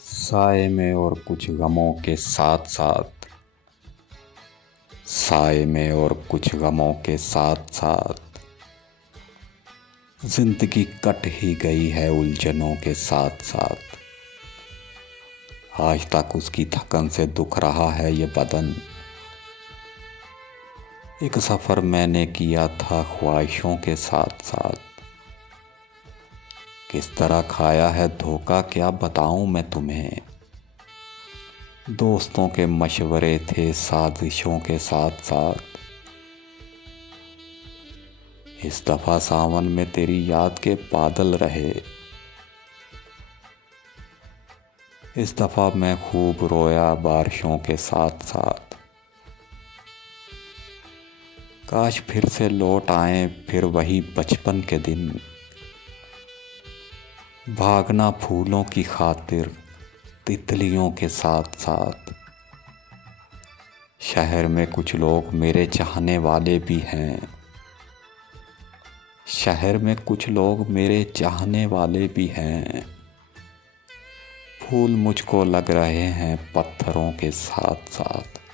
साए में और कुछ गमों के साथ साथ, साए में और कुछ गमों के साथ साथ जिंदगी कट ही गई है उलझनों के साथ साथ। आज तक उसकी थकन से दुख रहा है ये बदन। एक सफ़र मैंने किया था ख्वाहिशों के साथ साथ। किस तरह खाया है धोखा क्या बताऊं मैं तुम्हें। दोस्तों के मशवरे थे साजिशों के साथ साथ। इस दफा सावन में तेरी याद के बादल रहे। इस दफा मैं खूब रोया बारिशों के साथ साथ। काश फिर से लौट आए फिर वही बचपन के दिन। भागना फूलों की खातिर तितलियों के साथ साथ। शहर में कुछ लोग मेरे चाहने वाले भी हैं। शहर में कुछ लोग मेरे चाहने वाले भी हैं। फूल मुझको लग रहे हैं पत्थरों के साथ साथ।